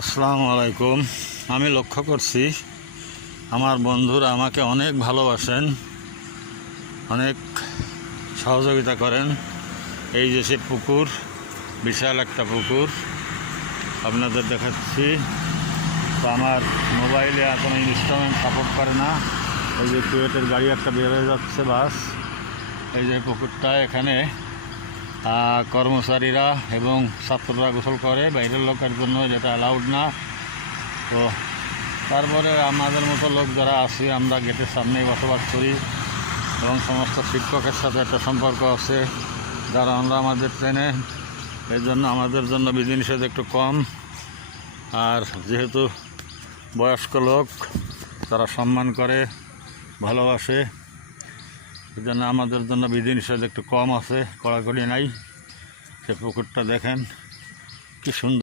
আসসালামু আলাইকুম। আমি লক্ষ্য করছি আমার বন্ধুরা আমাকে অনেক ভালোবাসেন, অনেক সহযোগিতা করেন। এই যে সে পুকুর, বিশাল একটা পুকুর আপনাদের দেখাচ্ছি। তো আমার মোবাইলে এখন ইনস্ট্রুমেন্ট সাপোর্ট করে না। এই যে কুয়েটের গাড়ি একটা বের হয়ে যাচ্ছে, বাস। এই যে পুকুরটা, এখানে কর্মচারীরা এবং ছাত্ররা গোসল করে, বাইরের লোকের জন্য যেটা অ্যালাউড না। তো তারপরে আমাদের মতো লোক যারা আছি, আমরা গেটের সামনেই বসবাস করি এবং সমস্ত শিক্ষকের সাথে একটা সম্পর্ক আছে যারা আমরা আমাদের চেনে। এই জন্য আমাদের জন্য বিধিনিষেধ একটু কম। আর যেহেতু বয়স্ক লোক, তারা সম্মান করে, ভালোবাসে, এই জন্য আমাদের জন্য বিধিনিষেধ একটু কম আছে, কড়াকড়ি নাই। সে পুকুরটা দেখেন কি সুন্দর।